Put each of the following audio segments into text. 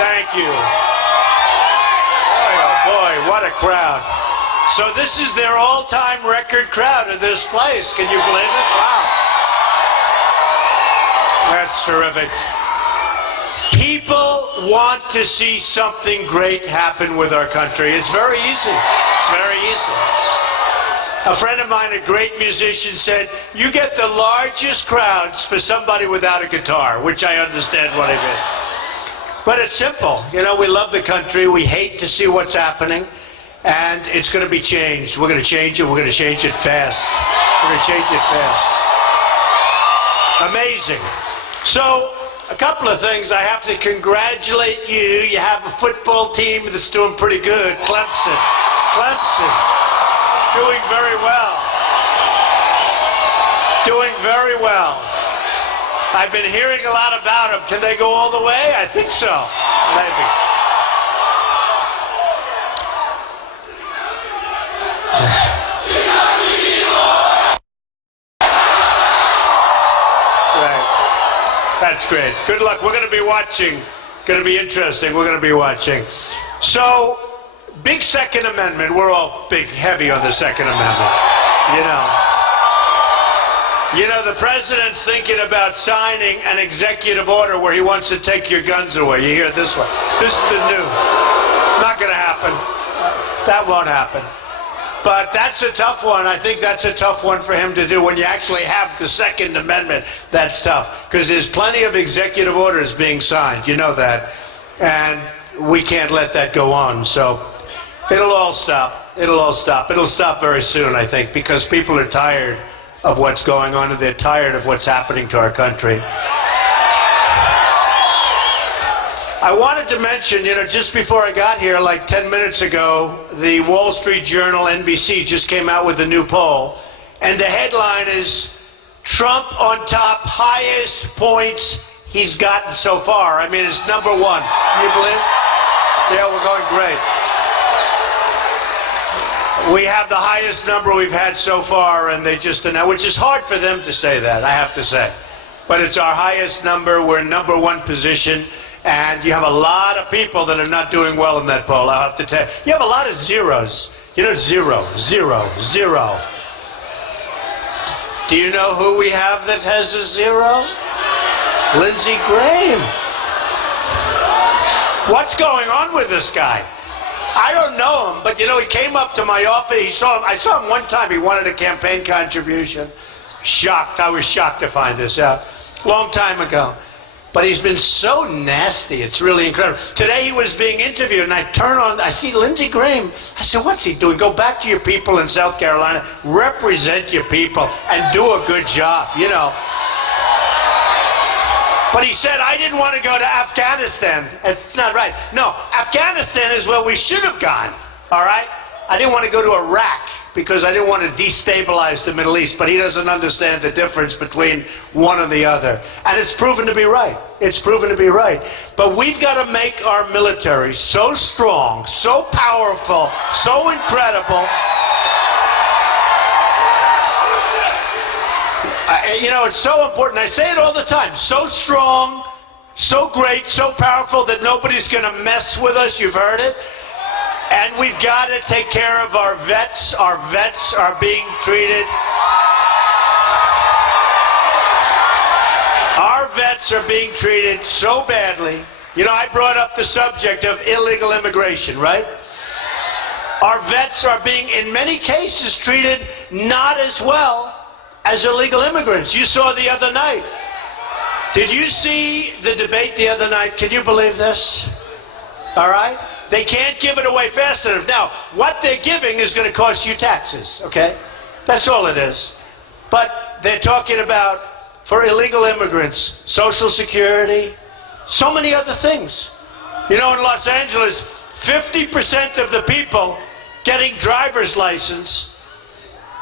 Thank you. Boy, oh boy, what a crowd. So this is their all-time record crowd in this place. Can you believe it? Wow. That's terrific. People want to see something great happen with our country. It's very easy. It's very easy. A friend of mine, a great musician, said, you get the largest crowds for somebody without a guitar, which I understand what he meant. But it's simple. You know, we love the country. We hate to see what's happening. And it's going to be changed. We're going to change it. We're going to change it fast. We're going to change it fast. Amazing. So, a couple of things. I have to congratulate you. You have a football team that's doing pretty good. Clemson. Clemson. Doing very well. Doing very well. I've been hearing a lot about them. Can they go all the way? I think so. Maybe. Right. That's great. Good luck. We're going to be watching. Going to be interesting. We're going to be watching. So, big Second Amendment. We're all big, heavy on the Second Amendment. You know, the president's thinking about signing an executive order where he wants to take your guns away. You hear this one? This is the new. Not going to happen. That won't happen. But that's a tough one. I think that's a tough one for him to do. When you actually have the Second Amendment, that's tough. Because there's plenty of executive orders being signed. You know that. And we can't let that go on. So it'll all stop. It'll all stop. It'll stop very soon, I think, because people are tired of what's going on, and they're tired of what's happening to our country. I wanted to mention, you know, just before I got here, like 10 minutes ago, the Wall Street Journal, NBC, just came out with a new poll, and the headline is, Trump on top, highest points he's gotten so far. I mean, it's number one. Can you believe it? Yeah, we're going great. We have the highest number we've had so far, and they just announced, which is hard for them to say that, I have to say. But it's our highest number. We're in number one position, and you have a lot of people that are not doing well in that poll, I'll have to tell you. You have a lot of zeros. You know, 0, 0, 0. Do you know who we have that has a 0? Lindsey Graham. What's going on with this guy? I don't know him, but you know, he came up to my office. I saw him one time. He wanted a campaign contribution. Shocked. I was shocked to find this out. Long time ago. But he's been so nasty. It's really incredible. Today he was being interviewed, and I turn on, I see Lindsey Graham. I said, what's he doing? Go back to your people in South Carolina. Represent your people and do a good job, you know. But he said, I didn't want to go to Afghanistan. It's not right. No, Afghanistan is where we should have gone, all right? I didn't want to go to Iraq because I didn't want to destabilize the Middle East, but he doesn't understand the difference between one and the other. And it's proven to be right. It's proven to be right. But we've got to make our military so strong, so powerful, so incredible. You know, it's so important. I say it all the time. So strong, so great, so powerful that nobody's going to mess with us. You've heard it. And we've got to take care of our vets. Our vets are being treated. Our vets are being treated so badly. You know, I brought up the subject of illegal immigration, right? Our vets are being, in many cases, treated not as well as illegal immigrants. You saw the other night. Did you see the debate the other night? Can you believe this? All right? They can't give it away fast enough. Now, what they're giving is going to cost you taxes, okay? That's all it is. But they're talking about, for illegal immigrants, Social Security, so many other things. You know, in Los Angeles, 50% of the people getting driver's license,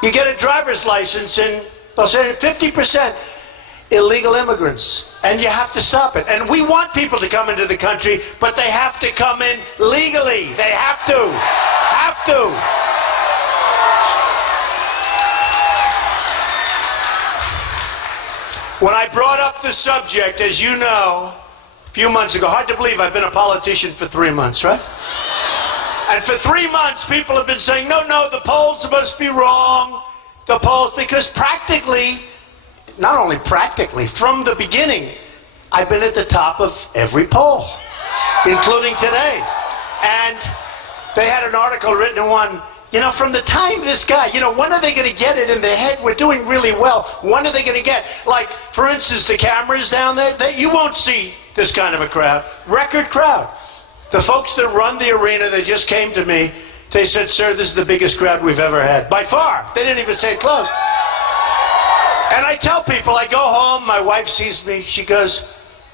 you get a driver's license in Los Angeles, 50% illegal immigrants. And you have to stop it. And we want people to come into the country, but they have to come in legally. They have to. Have to. When I brought up the subject, as you know, if few months ago. Hard to believe I've been a politician for 3 months, right? And for 3 months, people have been saying, no, the polls must be wrong. The polls, because practically, not only practically, from the beginning, I've been at the top of every poll, including today. And they had an article written in one, from the time this guy, when are they going to get it in their head? We're doing really well. When are they going to get, like, for instance, the cameras down there, you won't see this kind of a crowd. Record crowd. The folks that run the arena, they just came to me. They said, sir, this is the biggest crowd we've ever had. By far. They didn't even say it close. And I tell people, I go home, my wife sees me, she goes,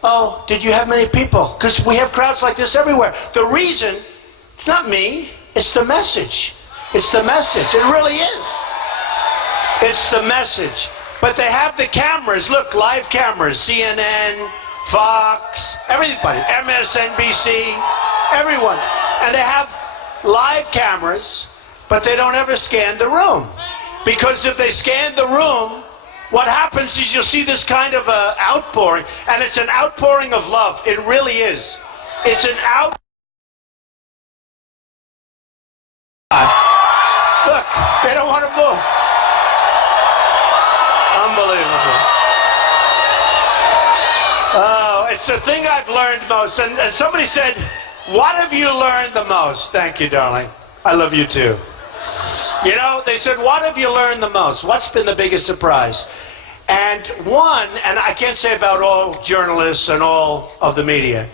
oh, did you have many people? Because we have crowds like this everywhere. The reason, it's not me, it's the message. It's the message. It really is. It's the message. But they have the cameras. Look, live cameras. CNN, Fox, everybody. MSNBC, everyone. And they have live cameras, but they don't ever scan the room. Because if they scan the room, what happens is you'll see this kind of outpouring. And it's an outpouring of love. It really is. It's an outpouring. Look, they don't want to move. Unbelievable. Oh, it's the thing I've learned most. And somebody said, what have you learned the most? Thank you, darling. I love you too. They said, what have you learned the most? What's been the biggest surprise? And one, and I can't say about all journalists and all of the media,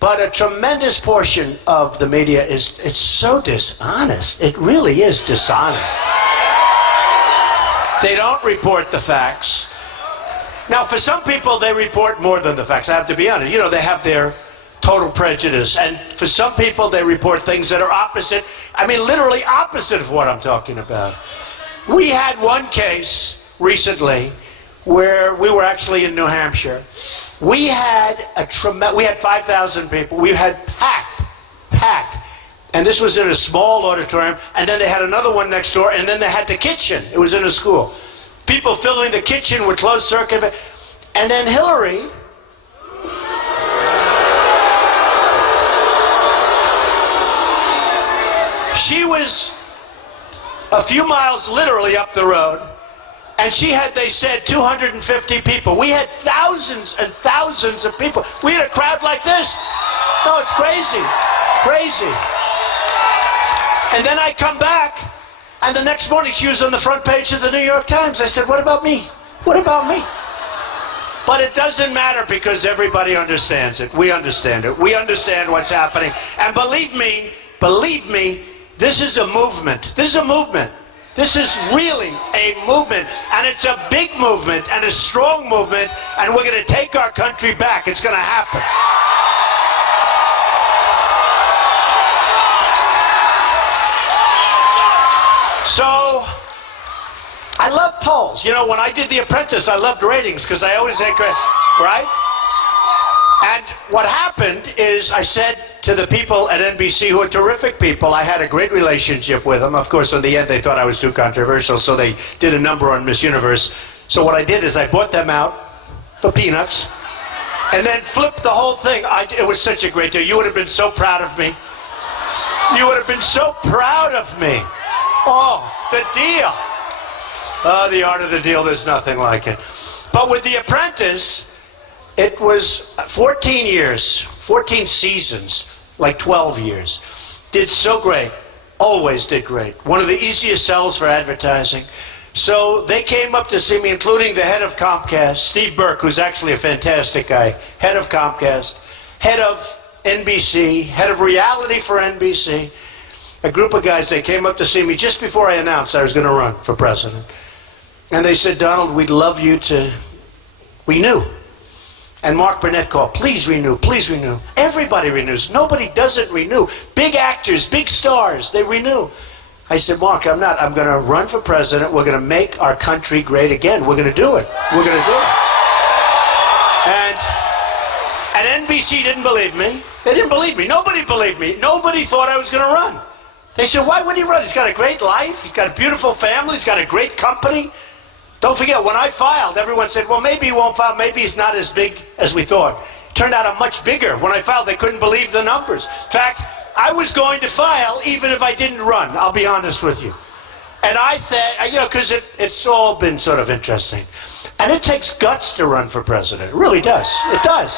but a tremendous portion of the media it's so dishonest. It really is dishonest. They don't report the facts. Now, for some people, they report more than the facts. I have to be honest. They have their total prejudice. And for some people, they report things that are opposite. I mean, literally opposite of what I'm talking about. We had one case recently where we were actually in New Hampshire. We had 5,000 people. We had packed. And this was in a small auditorium. And then they had another one next door. And then they had the kitchen. It was in a school. People filling the kitchen with closed circuit. And then Hillary, she was a few miles literally up the road. And she had, they said, 250 people. We had thousands and thousands of people. We had a crowd like this. No, it's crazy. Crazy. And then I come back, and the next morning she was on the front page of the New York Times. I said, what about me? What about me? But it doesn't matter because everybody understands it. We understand it. We understand what's happening. And believe me, this is a movement. This is a movement. This is really a movement, and it's a big movement and a strong movement, and we're going to take our country back. It's going to happen. So, I love polls. When I did The Apprentice, I loved ratings because I always had credit, right? And what happened is I said to the people at NBC, who are terrific people, I had a great relationship with them. Of course, in the end, they thought I was too controversial, so they did a number on Miss Universe. So what I did is I bought them out for peanuts and then flipped the whole thing. It was such a great deal. You would have been so proud of me. You would have been so proud of me. Oh, the deal. Oh, the art of the deal, there's nothing like it. But with The Apprentice, it was 14 years, 14 seasons, like 12 years. Did so great. Always did great. One of the easiest sells for advertising. So they came up to see me, including the head of Comcast, Steve Burke, who's actually a fantastic guy, head of Comcast, head of NBC, head of reality for NBC. A group of guys, they came up to see me just before I announced I was going to run for president. And they said, Donald, we'd love you to renew. And Mark Burnett called, please renew, please renew. Everybody renews. Nobody doesn't renew. Big actors, big stars, they renew. I said, Mark, I'm not. I'm going to run for president. We're going to make our country great again. We're going to do it. We're going to do it. And NBC didn't believe me. They didn't believe me. Nobody believed me. Nobody thought I was going to run. They said, why would he run? He's got a great life. He's got a beautiful family. He's got a great company. Don't forget, when I filed, everyone said, well, maybe he won't file. Maybe he's not as big as we thought. Turned out I'm much bigger. When I filed, they couldn't believe the numbers. In fact, I was going to file even if I didn't run, I'll be honest with you. And I said, you know, because it's all been sort of interesting. And it takes guts to run for president. It really does. It does.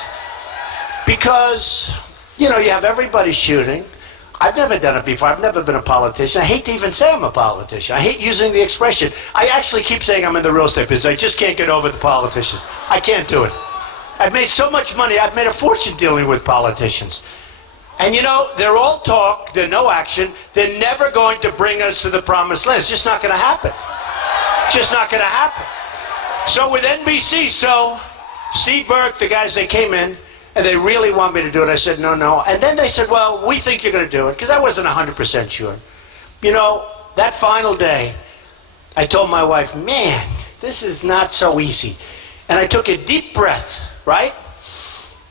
Because, you know, you have everybody shooting. I've never done it before. I've never been a politician. I hate to even say I'm a politician. I hate using the expression. I actually keep saying I'm in the real estate business. I just can't get over the politicians. I can't do it. I've made so much money. I've made a fortune dealing with politicians. And you know, they're all talk. They're no action. They're never going to bring us to the promised land. It's just not going to happen. Just not going to happen. So with NBC, Steve Burke, the guys, they came in, and they really want me to do it. I said, no, no. And then they said, well, we think you're going to do it, because I wasn't 100% sure. You know, that final day, I told my wife, man, this is not so easy. And I took a deep breath, right?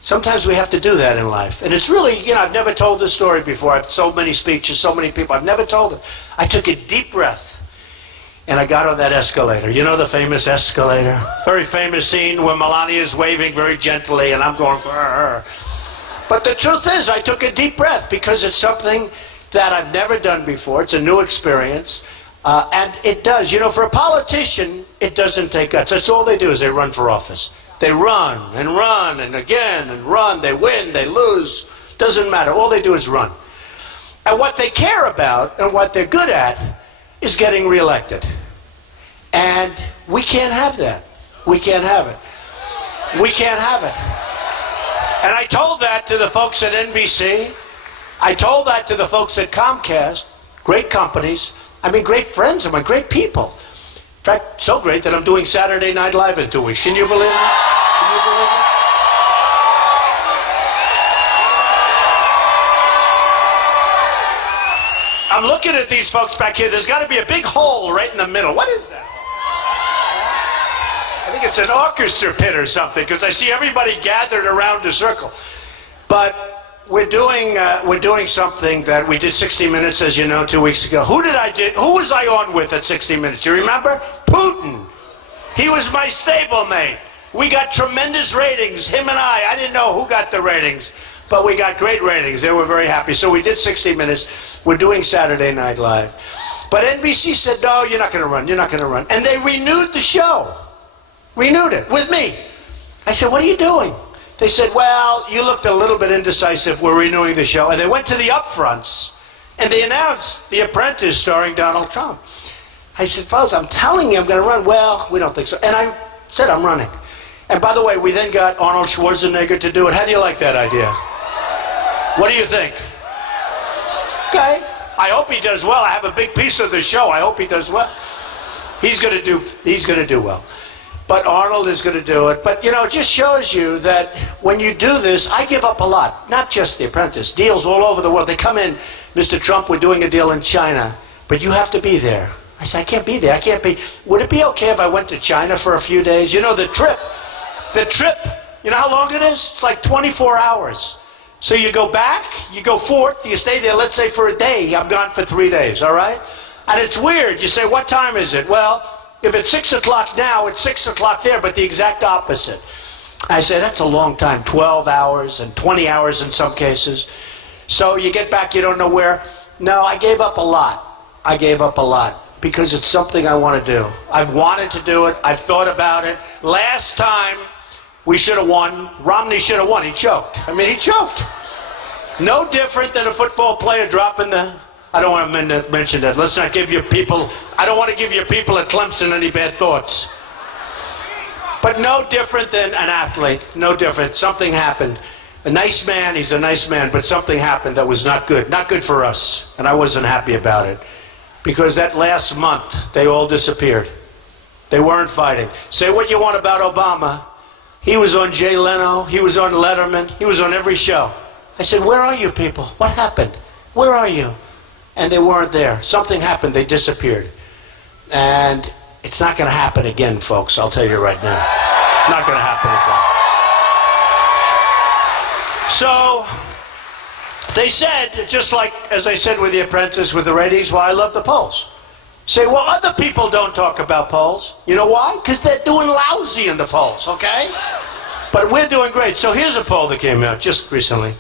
Sometimes we have to do that in life. And it's really, you know, I've never told this story before. I've so many speeches, so many people. I've never told it. I took a deep breath, and I got on that escalator. You know the famous escalator? Very famous scene where Melania is waving very gently, and I'm going, brr. But the truth is, I took a deep breath because it's something that I've never done before. It's a new experience. And it does. You know, for a politician, it doesn't take guts. That's all they do is they run for office. They run and again and run. They win, they lose. Doesn't matter. All they do is run. And what they care about and what they're good at is getting reelected. And we can't have that. We can't have it. We can't have it. And I told that to the folks at NBC. I told that to the folks at Comcast. Great companies. I mean, great friends of mine, great people. In fact, so great that I'm doing Saturday Night Live in 2 weeks. Can you believe it? Can you believe it? I'm looking at these folks back here. There's got to be a big hole right in the middle. What is that? I think it's an orchestra pit or something, because I see everybody gathered around a circle. But we're doing something that we did 60 Minutes, as you know, 2 weeks ago. Who was I on with at 60 Minutes? You remember? Putin. He was my stablemate. We got tremendous ratings, him and I. I didn't know who got the ratings, but we got great ratings. They were very happy. So we did 60 Minutes. We're doing Saturday Night Live. But NBC said, no, you're not going to run. You're not going to run. And they renewed the show. Renewed it with me. I said, what are you doing? They said, well, you looked a little bit indecisive. We're renewing the show. And they went to the upfronts, and they announced The Apprentice starring Donald Trump. I said, fellas, I'm telling you I'm going to run. Well, we don't think so. And I said, I'm running. And by the way, we then got Arnold Schwarzenegger to do it. How do you like that idea? What do you think? Okay. I hope he does well. I have a big piece of the show. I hope he does well. He's going to do well. But Arnold is going to do it. But, you know, it just shows you that when you do this, I give up a lot. Not just The Apprentice. Deals all over the world. They come in, Mr. Trump, we're doing a deal in China, but you have to be there. I said, I can't be there. I can't be. Would it be okay if I went to China for a few days? You know, the trip, you know how long it is? It's like 24 hours. So you go back, you go forth, you stay there, let's say for a day. I'm gone for 3 days, all right? And it's weird. You say, what time is it? Well, if it's 6 o'clock now, it's 6 o'clock there, but the exact opposite. I said, that's a long time, 12 hours and 20 hours in some cases. So you get back, you don't know where. No, I gave up a lot. I gave up a lot because it's something I want to do. I've wanted to do it. I've thought about it. Last time, we should have won. Romney should have won. He choked. I mean, he choked. No different than a football player dropping the... I don't want to mention that. Let's not give your people... I don't want to give your people at Clemson any bad thoughts. But no different than an athlete. No different. Something happened. A nice man, he's a nice man, but something happened that was not good. Not good for us. And I wasn't happy about it. Because that last month, they all disappeared. They weren't fighting. Say what you want about Obama. He was on Jay Leno. He was on Letterman. He was on every show. I said, where are you people? What happened? Where are you? And they weren't there. Something happened. They disappeared. And it's not going to happen again, folks. I'll tell you right now. Not going to happen again. So, they said, just like, as I said with The Apprentice, with the ratings, well, I love the polls. Say, well, other people don't talk about polls. You know why? Because they're doing lousy in the polls, okay? But we're doing great. So here's a poll that came out just recently.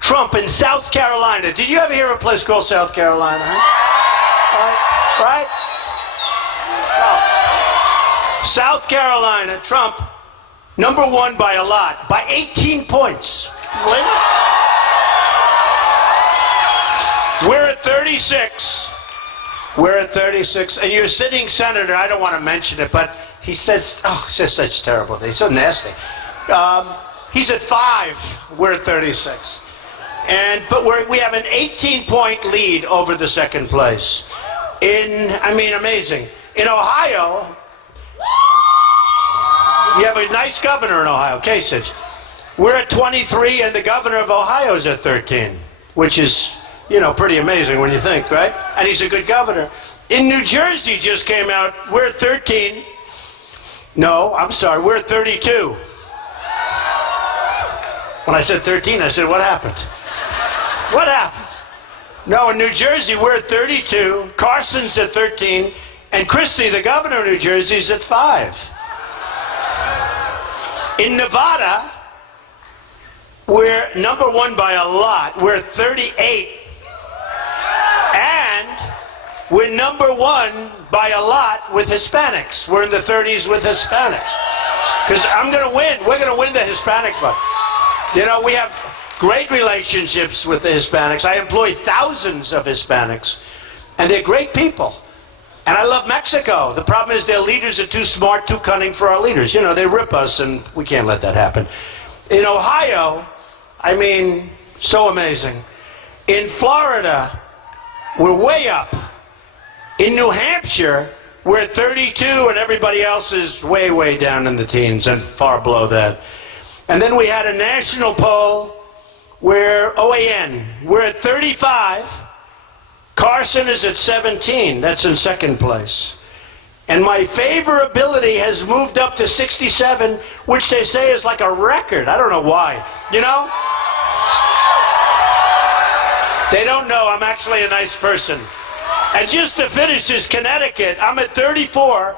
Trump in South Carolina. Did you ever hear of a place called South Carolina? Huh? Right? South Carolina, Trump, #1 by a lot, by 18 points. Believe it? We're at 36. We're at 36, and your sitting senator, I don't want to mention it, but he says such terrible things, so nasty. He's at 5. We're at 36. But we have an 18-point lead over the second place. Amazing. In Ohio, you have a nice governor in Ohio, Kasich. We're at 23, and the governor of Ohio is at 13, which is, pretty amazing when you think, right? And he's a good governor. In New Jersey just came out, we're at 13. No, I'm sorry, we're at 32. When I said 13, I said, what happened? What happened? No, in New Jersey, we're at 32. Carson's at 13. And Christie, the governor of New Jersey, is at 5. In Nevada, we're #1 by a lot. We're 38. And we're #1 by a lot with Hispanics. We're in the 30s with Hispanics. Because I'm going to win. We're going to win the Hispanic vote. We have great relationships with the Hispanics. I employ thousands of Hispanics. And they're great people. And I love Mexico. The problem is their leaders are too smart, too cunning for our leaders. They rip us, and we can't let that happen. In Ohio, so amazing. In Florida, we're way up. In New Hampshire, we're at 32, and everybody else is way, way down in the teens and far below that. And then we had a national poll where OAN, we're at 35. Carson is at 17. That's in second place. And my favorability has moved up to 67, which they say is like a record. I don't know why. They don't know I'm actually a nice person. And just to finish this, Connecticut, I'm at 34.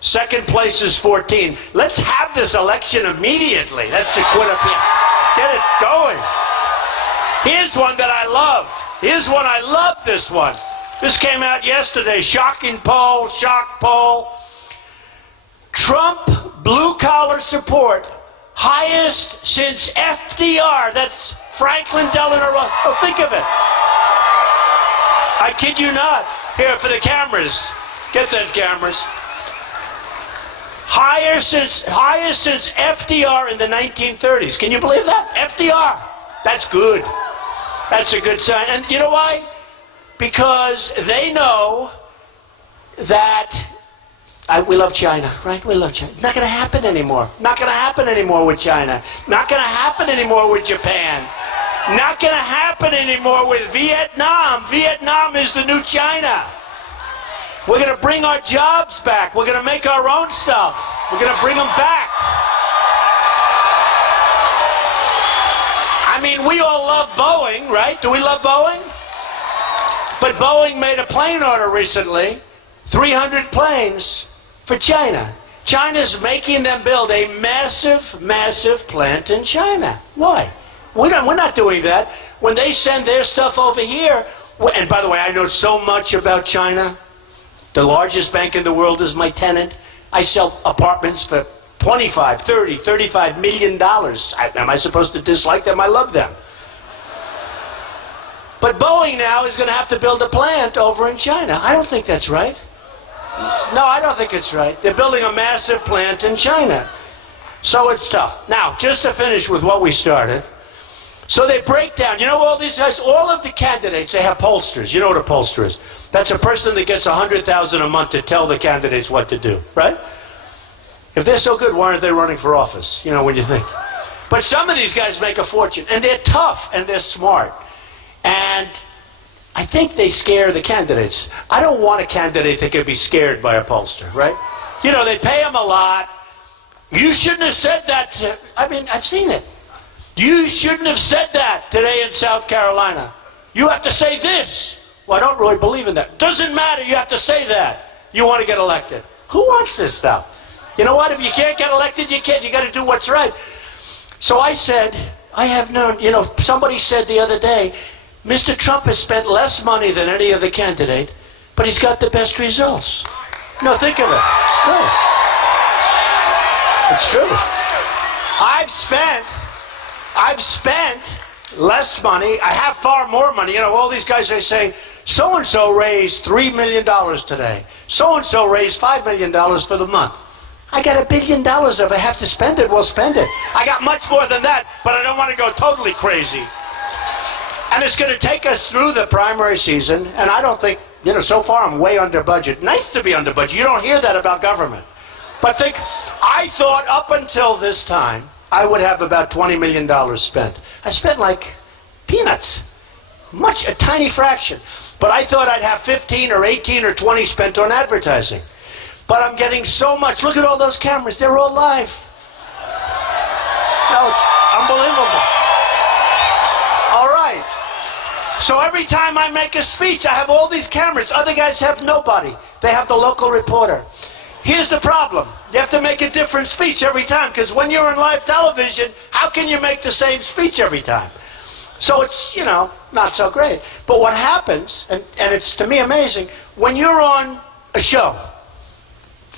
Second place is 14. Let's have this election immediately. That's the quit up here. Get it going. Here's one that I loved. Here's one I love. This one. This came out yesterday. Shocking poll. Shock poll. Trump blue-collar support highest since FDR. That's Franklin Delano Roosevelt. Oh, think of it. I kid you not. Here, for the cameras. Get that, cameras. Highest since FDR in the 1930s. Can you believe that? FDR. That's good. That's a good sign. And you know why? Because they know that we love China, right? We love China. Not going to happen anymore. Not going to happen anymore with China. Not going to happen anymore with Japan. Not going to happen anymore with Vietnam. Vietnam is the new China. We're going to bring our jobs back. We're going to make our own stuff. We're going to bring them back. We all love Boeing, right? Do we love Boeing? But Boeing made a plane order recently, 300 planes for China. China's making them build a massive, massive plant in China. Why? We're not doing that. When they send their stuff over here, and by the way, I know so much about China. The largest bank in the world is my tenant. I sell apartments for $25, $30, $35 million. Am I supposed to dislike them? I love them. But Boeing now is going to have to build a plant over in China. I don't think that's right. No, I don't think it's right. They're building a massive plant in China. So it's tough. Now, just to finish with what we started. So they break down. All these guys, all of the candidates, they have pollsters. You know what a pollster is? That's a person that gets $100,000 a month to tell the candidates what to do, right? If they're so good, why aren't they running for office? When you think. But some of these guys make a fortune, and they're tough, and they're smart. And I think they scare the candidates. I don't want a candidate that can be scared by a pollster, right? They pay them a lot. You shouldn't have said that. I've seen it. You shouldn't have said that today in South Carolina. You have to say this. Well, I don't really believe in that. Doesn't matter. You have to say that. You want to get elected. Who wants this stuff? You know what? If you can't get elected, you can't. You got to do what's right. So I said, I have known, somebody said the other day, Mr. Trump has spent less money than any other candidate, but he's got the best results. No, think of it. No. It's true. I've spent less money. I have far more money. All these guys, they say, so-and-so raised $3 million today. So-and-so raised $5 million for the month. I got $1 billion. If I have to spend it, we'll spend it. I got much more than that, but I don't want to go totally crazy. And it's going to take us through the primary season, and I don't think, so far I'm way under budget. Nice to be under budget. You don't hear that about government. But I thought up until this time, I would have about $20 million spent. I spent like peanuts. A tiny fraction. But I thought I'd have 15 or 18 or 20 spent on advertising. But I'm getting so much. Look at all those cameras. They're all live. No, it's unbelievable. All right. So every time I make a speech, I have all these cameras. Other guys have nobody. They have the local reporter. Here's the problem. You have to make a different speech every time, because when you're on live television, how can you make the same speech every time? So it's, not so great. But what happens, and it's to me amazing, when you're on a show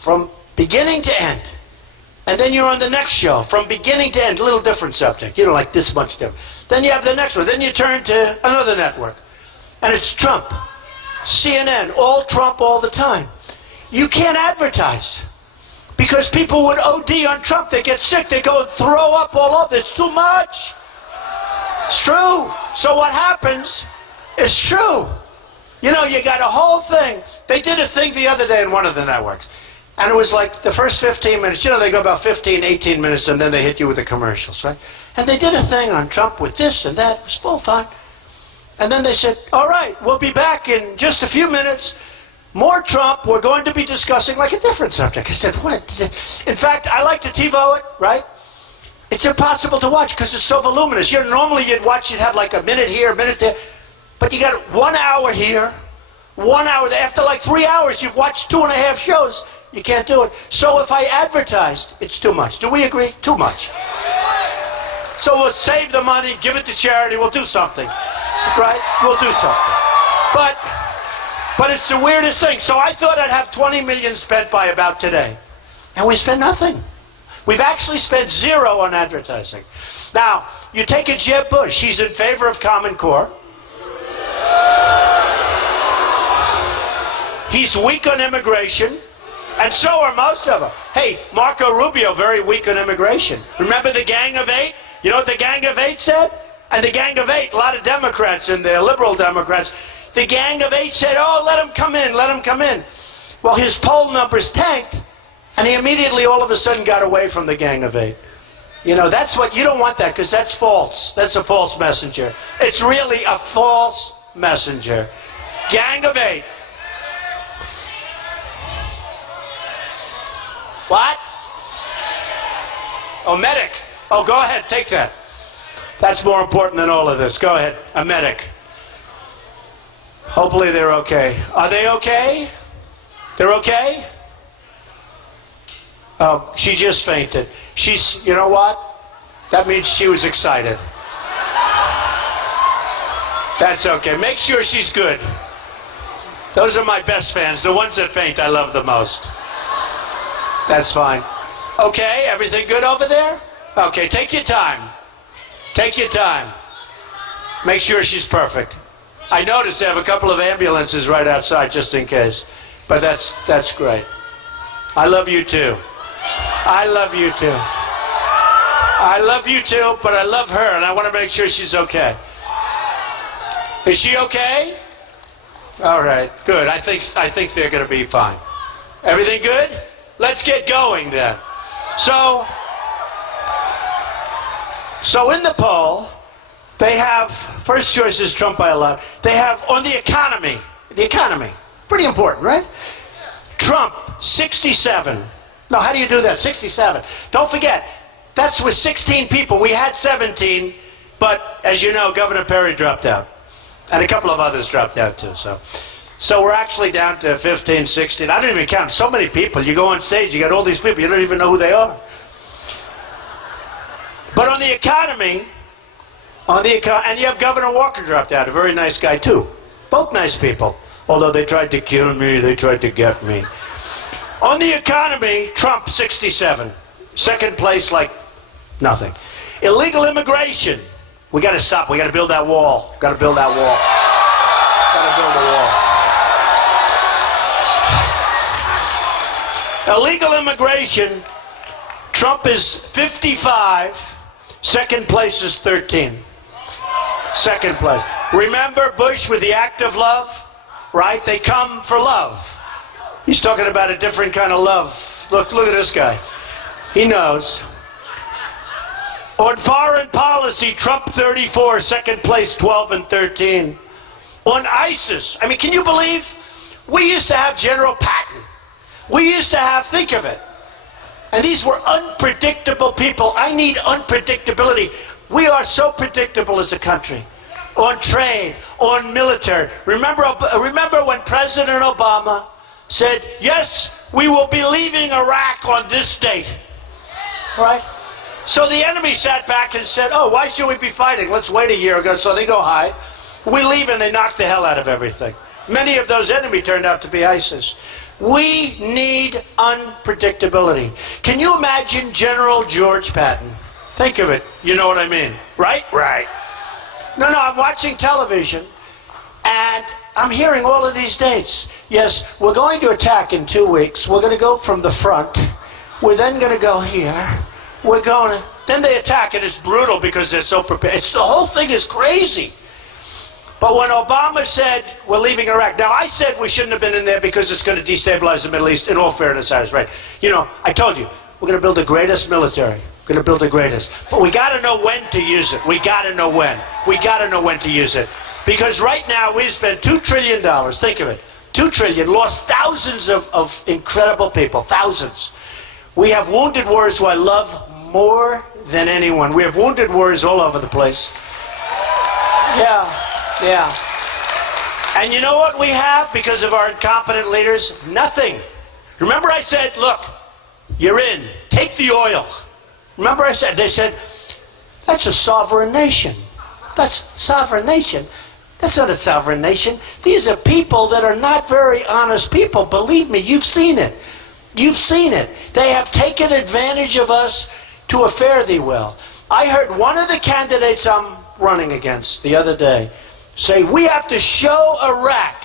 from beginning to end, and then you're on the next show from beginning to end, a little different subject, like this much different. Then you have the next one. Then you turn to another network, and it's Trump, CNN, all Trump all the time. You can't advertise because people would OD on Trump. They get sick. They go throw up all over. It's too much. It's true. So what happens is true. You got a whole thing. They did a thing the other day in one of the networks. And it was like the first 15 minutes. They go about 15, 18 minutes, and then they hit you with the commercials, right? And they did a thing on Trump with this and that. It was full fun. And then they said, all right, we'll be back in just a few minutes. More Trump. We're going to be discussing like a different subject. I said, what? In fact, I like to TiVo it, right? It's impossible to watch because it's so voluminous. Normally you'd have like a minute here, a minute there. But you got 1 hour here, 1 hour there. After like 3 hours, you've watched 2.5 shows. You can't do it. So if I advertised, it's too much. Do we agree? Too much. So we'll save the money, give it to charity, we'll do something. Right? We'll do something. But it's the weirdest thing. So I thought I'd have 20 million spent by about today. And we spent nothing. We've actually spent zero on advertising. Now, you take a Jeb Bush. He's in favor of Common Core. He's weak on immigration. And so are most of them. Hey, Marco Rubio, very weak on immigration. Remember the Gang of Eight? You know what the Gang of Eight said? And the Gang of Eight, a lot of Democrats in there, liberal Democrats, the Gang of Eight said, oh, let him come in, let him come in. Well, his poll numbers tanked, and he immediately all of a sudden got away from the Gang of Eight. That's what, you don't want that, because that's false. That's a false messenger. It's really a false messenger. Gang of Eight. What? Oh, medic. Oh, go ahead, take that. That's more important than all of this. Go ahead, a medic. Hopefully they're okay. Are they okay? They're okay? Oh, she just fainted. You know what? That means she was excited. That's okay. Make sure she's good. Those are my best fans. The ones that faint, I love the most. That's fine. Okay, everything good over there? Okay, take your time. Take your time. Make sure she's perfect. I noticed they have a couple of ambulances right outside just in case. But that's great. I love you too. I love you too. I love you too, but I love her and I want to make sure she's okay. Is she okay? All right, good. I think they're going to be fine. Everything good? Let's get going then. So in the poll, they have, first choice is Trump by a lot. They have on the economy, pretty important, right? Trump, 67. No, how do you do that? 67. Don't forget, that's with 16 people. We had 17, but as you know, Governor Perry dropped out. And a couple of others dropped out too. So So we're actually down to 15, 16. I don't even count. So many people. You go on stage, you got all these people, you don't even know who they are. But on the economy, and you have Governor Walker dropped out, a very nice guy too. Both nice people. Although they tried to kill me, they tried to get me. On the economy, Trump, 67. Second place, like nothing. Illegal immigration. We got to stop. We got to build that wall. Got to build that wall. Got to build a wall. Illegal immigration. Trump is 55. Second place is 13. Second place. Remember Bush with the act of love? Right? They come for love. He's talking about a different kind of love. Look at this guy. He knows. On foreign policy, Trump 34, second place 12 and 13. On ISIS, I mean, can you believe? We used to have General Patton. We used to have, think of it. And these were unpredictable people. I need unpredictability. We are so predictable as a country. On trade, on military. Remember when President Obama said, yes, we will be leaving Iraq on this date. Right? So the enemy sat back and said, oh, why should we be fighting? Let's wait a year ago. So they go hide. We leave and they knock the hell out of everything. Many of those enemy turned out to be ISIS. We need unpredictability. Can you imagine General George Patton? Think of it. You know what I mean. Right? Right. No, I'm watching television and I'm hearing all of these dates. Yes, we're going to attack in 2 weeks. We're going to go from the front. We're then going to go here. We're going to... Then they attack, and it's brutal because they're so prepared. The whole thing is crazy. But when Obama said, we're leaving Iraq... Now, I said we shouldn't have been in there because it's going to destabilize the Middle East. In all fairness, I was right. You know, I told you, we're going to build the greatest military. We're going to build the greatest. But we got to know when to use it. We got to know when. We got to know when to use it. Because right now, we spend $2 trillion. Think of it. $2 trillion. Lost thousands of incredible people. Thousands. We have wounded warriors who I love more than anyone. We have wounded warriors all over the place. Yeah. And you know what we have because of our incompetent leaders? Nothing. Remember I said, look, you're in. Take the oil. Remember I said, they said, that's a sovereign nation. That's a sovereign nation. That's not a sovereign nation. These are people that are not very honest people. Believe me, you've seen it. You've seen it. They have taken advantage of us to a fare thee well. I heard one of the candidates I'm running against the other day say, we have to show Iraq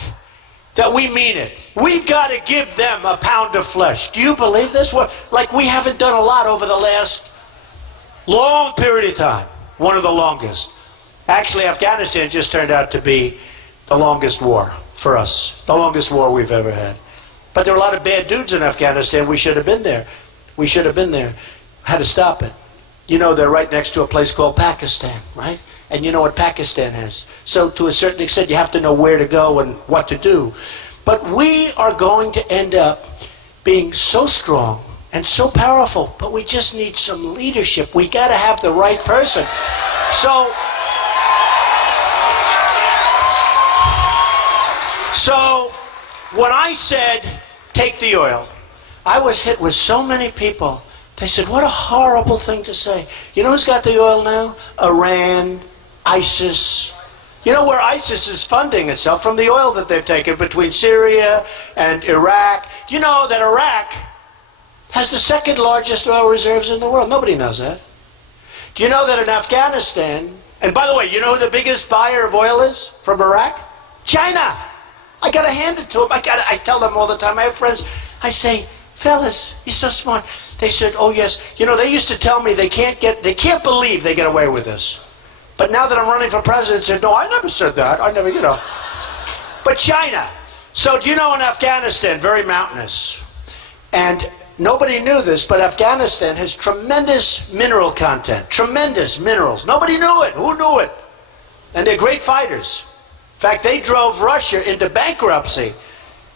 that we mean it. We've got to give them a pound of flesh. Do you believe this? Like we haven't done a lot over the last long period of time. One of the longest. Actually, Afghanistan just turned out to be the longest war for us. The longest war we've ever had. But there were a lot of bad dudes in Afghanistan. We should have been there. We should have been there. Had to stop it. You know, they're right next to a place called Pakistan, right? And you know what Pakistan has. So to a certain extent, you have to know where to go and what to do. But we are going to end up being so strong and so powerful. But we just need some leadership. We got to have the right person. So when I said, take the oil, I was hit with so many people. They said, what a horrible thing to say. You know who's got the oil now? Iran, ISIS. You know where ISIS is funding itself? From the oil that they've taken between Syria and Iraq. Do you know that Iraq has the second largest oil reserves in the world? Nobody knows that. Do you know that in Afghanistan, and by the way, you know who the biggest buyer of oil is from Iraq? China. I got to hand it to them. I tell them all the time. I have friends. I say, fellas, you're so smart. They said, oh yes. You know, they used to tell me they can't believe they get away with this. But now that I'm running for president, they said, no, I never said that. I never, you know. But China. So do you know in Afghanistan, very mountainous. And nobody knew this, but Afghanistan has tremendous mineral content. Tremendous minerals. Nobody knew it. Who knew it? And they're great fighters. In fact, they drove Russia into bankruptcy.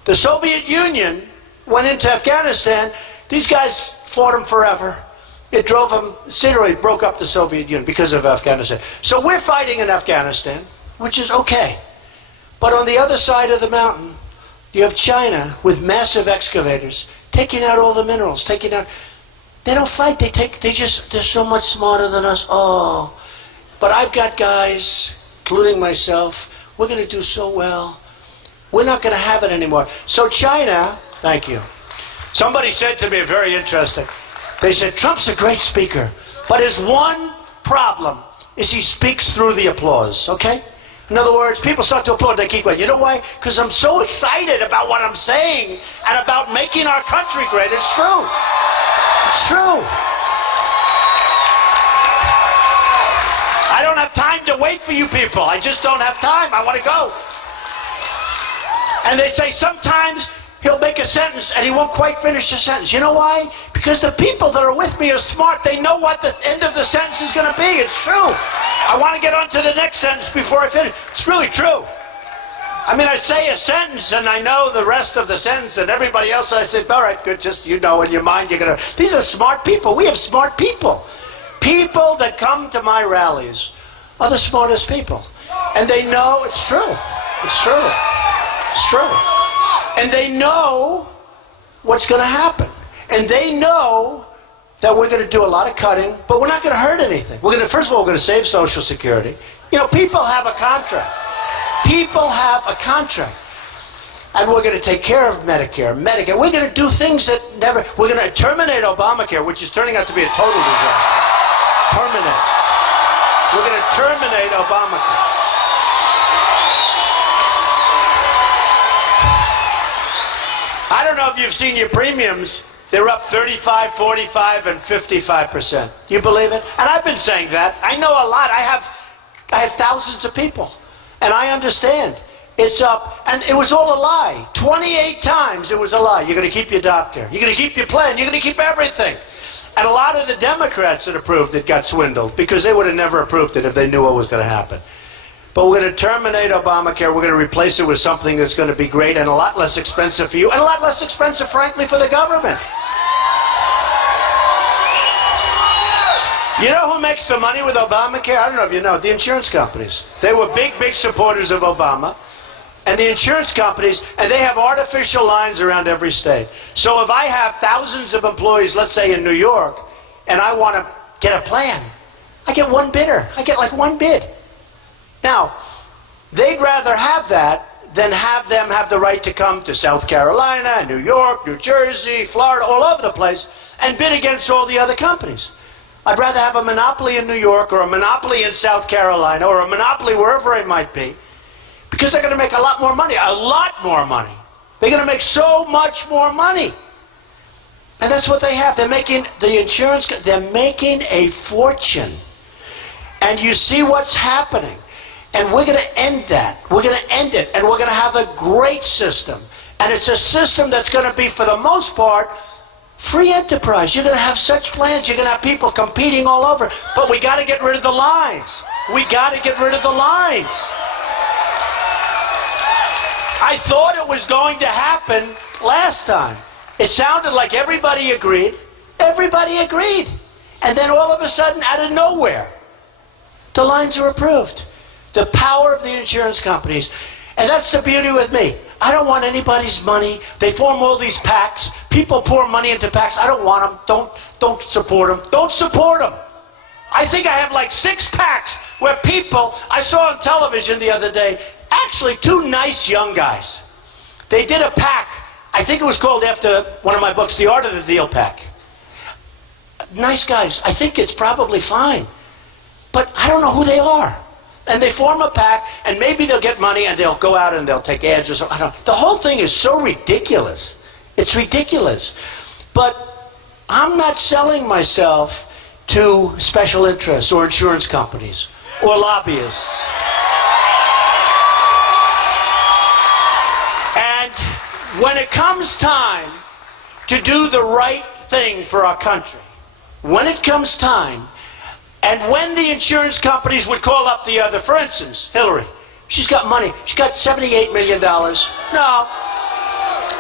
The Soviet Union went into Afghanistan. These guys fought them forever. It drove them, literally broke up the Soviet Union because of Afghanistan. So we're fighting in Afghanistan, which is okay. But on the other side of the mountain, You have China with massive excavators taking out all the minerals, taking out. They don't fight. They're so much smarter than us. Oh, but I've got guys, including myself. We're going to do so well. We're not going to have it anymore. So China, thank you. Somebody said to me, very interesting. They said, Trump's a great speaker, but his one problem is he speaks through the applause, okay? In other words, people start to applaud, they keep going. You know why? Because I'm so excited about what I'm saying and about making our country great. It's true. It's true. I don't have time to wait for you people. I just don't have time. I want to go. And they say sometimes he'll make a sentence and he won't quite finish the sentence. You know why? Because the people that are with me are smart. They know what the end of the sentence is going to be. It's true. I want to get on to the next sentence before I finish. It's really true. I mean, I say a sentence and I know the rest of the sentence, and everybody else, I say, all right, good, just you know in your mind you're going to. These are smart people. We have smart people. People that come to my rallies are the smartest people. And they know it's true. It's true. It's true. And they know what's going to happen. And they know that we're going to do a lot of cutting, but we're not going to hurt anything. First of all, we're going to save Social Security. You know, people have a contract. People have a contract. And we're going to take care of Medicare, Medicaid. We're going to do things that never... We're going to terminate Obamacare, which is turning out to be a total disaster. Terminate. We're going to terminate Obamacare. I don't know if you've seen your premiums. They're up 35, 45, and 55%. You believe it? And I've been saying that. I know a lot. I have thousands of people. And I understand. It's up. And it was all a lie. 28 times it was a lie. You're going to keep your doctor. You're going to keep your plan. You're going to keep everything. And a lot of the Democrats that approved it got swindled because they would have never approved it if they knew what was going to happen. But we're going to terminate Obamacare. We're going to replace it with something that's going to be great and a lot less expensive for you and a lot less expensive, frankly, for the government. You know who makes the money with Obamacare? I don't know if you know. The insurance companies. They were big, big supporters of Obama. And the insurance companies, and they have artificial lines around every state. So if I have thousands of employees, let's say in New York, and I want to get a plan, I get one bidder. I get like one bid. Now, they'd rather have that than have them have the right to come to South Carolina, New York, New Jersey, Florida, all over the place, and bid against all the other companies. I'd rather have a monopoly in New York or a monopoly in South Carolina or a monopoly wherever it might be, because they're going to make a lot more money, a lot more money. They're going to make so much more money. And that's what they have. They're making the insurance, they're making a fortune. And you see what's happening. And we're going to end that. We're going to end it. And we're going to have a great system. And it's a system that's going to be, for the most part, free enterprise. You're going to have such plans. You're going to have people competing all over. But we got to get rid of the lines. We got to get rid of the lines. I thought it was going to happen last time. It sounded like everybody agreed. Everybody agreed. And then all of a sudden, out of nowhere, the lines are approved. The power of the insurance companies. And that's the beauty with me. I don't want anybody's money. They form all these PACs. People pour money into PACs. I don't want them. Don't support them. Don't support them. I think I have like 6 PACs where people, I saw on television the other day, actually 2 nice young guys. They did a PAC. I think it was called after one of my books, The Art of the Deal PAC. Nice guys. I think it's probably fine. But I don't know who they are. And they form a PAC, and maybe they'll get money, and they'll go out and they'll take ads or something. The whole thing is so ridiculous. It's ridiculous. But I'm not selling myself to special interests or insurance companies or lobbyists. And when it comes time to do the right thing for our country, when it comes time, and when the insurance companies would call up the other, for instance, Hillary, she's got money. She's got $78 million. No.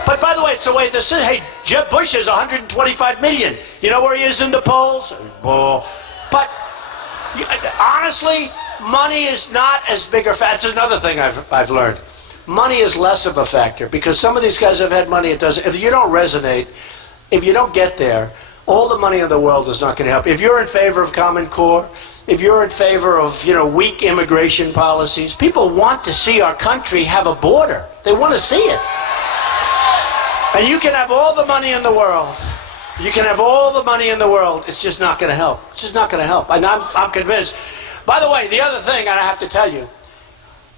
But by the way, it's the way this is. Hey, Jeb Bush has $125 million. You know where he is in the polls? But honestly, money is not as big or fat. That's another thing I've learned. money is less of a factor because some of these guys have had money. It doesn't. If you don't resonate, if you don't get there, all the money in the world is not going to help. If you're in favor of Common Core, if you're in favor of, weak immigration policies, people want to see our country have a border. They want to see it. And you can have all the money in the world. You can have all the money in the world. It's just not going to help. It's just not going to help. And I'm convinced. By the way, the other thing, and I have to tell you,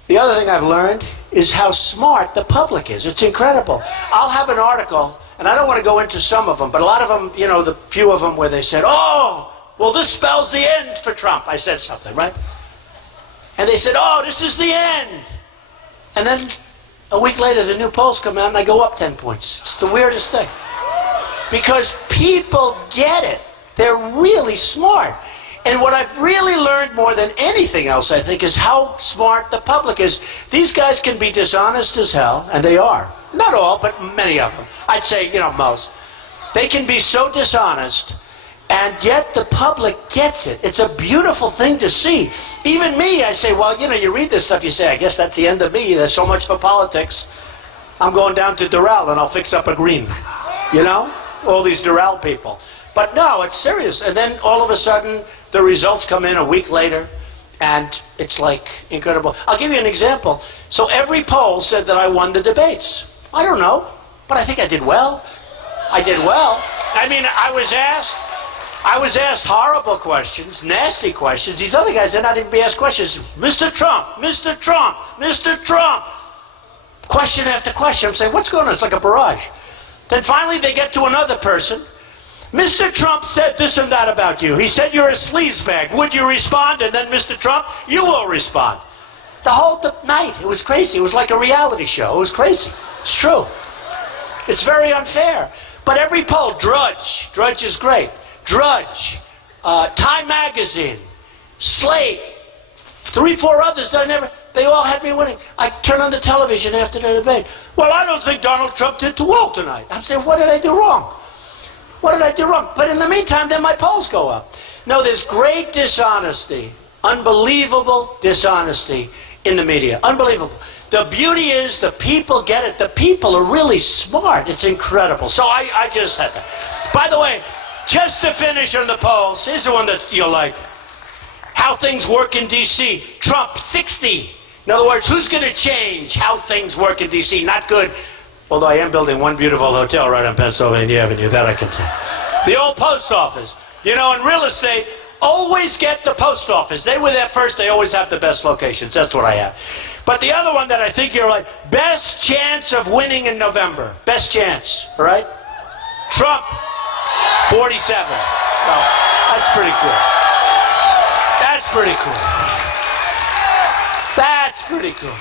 the other thing I've learned is how smart the public is. It's incredible. I'll have an article, and I don't want to go into some of them, but a lot of them, the few of them where they said, oh, well, this spells the end for Trump. I said something, right? And they said, oh, this is the end. And then a week later, the new polls come out, and I go up 10 points. It's the weirdest thing. Because people get it. They're really smart. And what I've really learned more than anything else, I think, is how smart the public is. These guys can be dishonest as hell, and they are. Not all, but many of them. I'd say, most. They can be so dishonest, and yet the public gets it. It's a beautiful thing to see. Even me, I say, well, you read this stuff, you say, I guess that's the end of me. There's so much for politics. I'm going down to Doral, and I'll fix up a green. All these Doral people. But no, it's serious. And then all of a sudden, the results come in a week later, and it's like incredible. I'll give you an example. So every poll said that I won the debates. I don't know, but I think I did well. I did well. I mean, I was asked horrible questions, nasty questions. These other guys did not even be asked questions. Mr. Trump, Mr. Trump, Mr. Trump. Question after question. I'm saying, what's going on? It's like a barrage. Then finally they get to another person. Mr. Trump said this and that about you. He said you're a sleazebag. Would you respond? And then, Mr. Trump, you will respond. The whole night, it was crazy. It was like a reality show. It was crazy. It's true. It's very unfair. But every poll, Drudge is great. Drudge, Time Magazine, Slate, 3, 4 others that they all had me winning. I turn on the television after the debate. Well, I don't think Donald Trump did too well tonight. I'm saying, what did I do wrong? What did I do wrong? But in the meantime, then my polls go up. No, there's great dishonesty, unbelievable dishonesty in the media. Unbelievable. The beauty is the people get it. The people are really smart. It's incredible. So I just had that. By the way, just to finish on the polls, here's the one that you'll like. How things work in D.C. Trump, 60. In other words, who's going to change how things work in D.C.? Not good. Although I am building one beautiful hotel right on Pennsylvania Avenue. That I can tell. The old post office. In real estate, always get the post office. They were there first. They always have the best locations. That's what I have. But the other one that I think you're like, best chance of winning in November. Best chance. All right? Trump, 47. Well, that's pretty cool. That's pretty cool. That's pretty cool.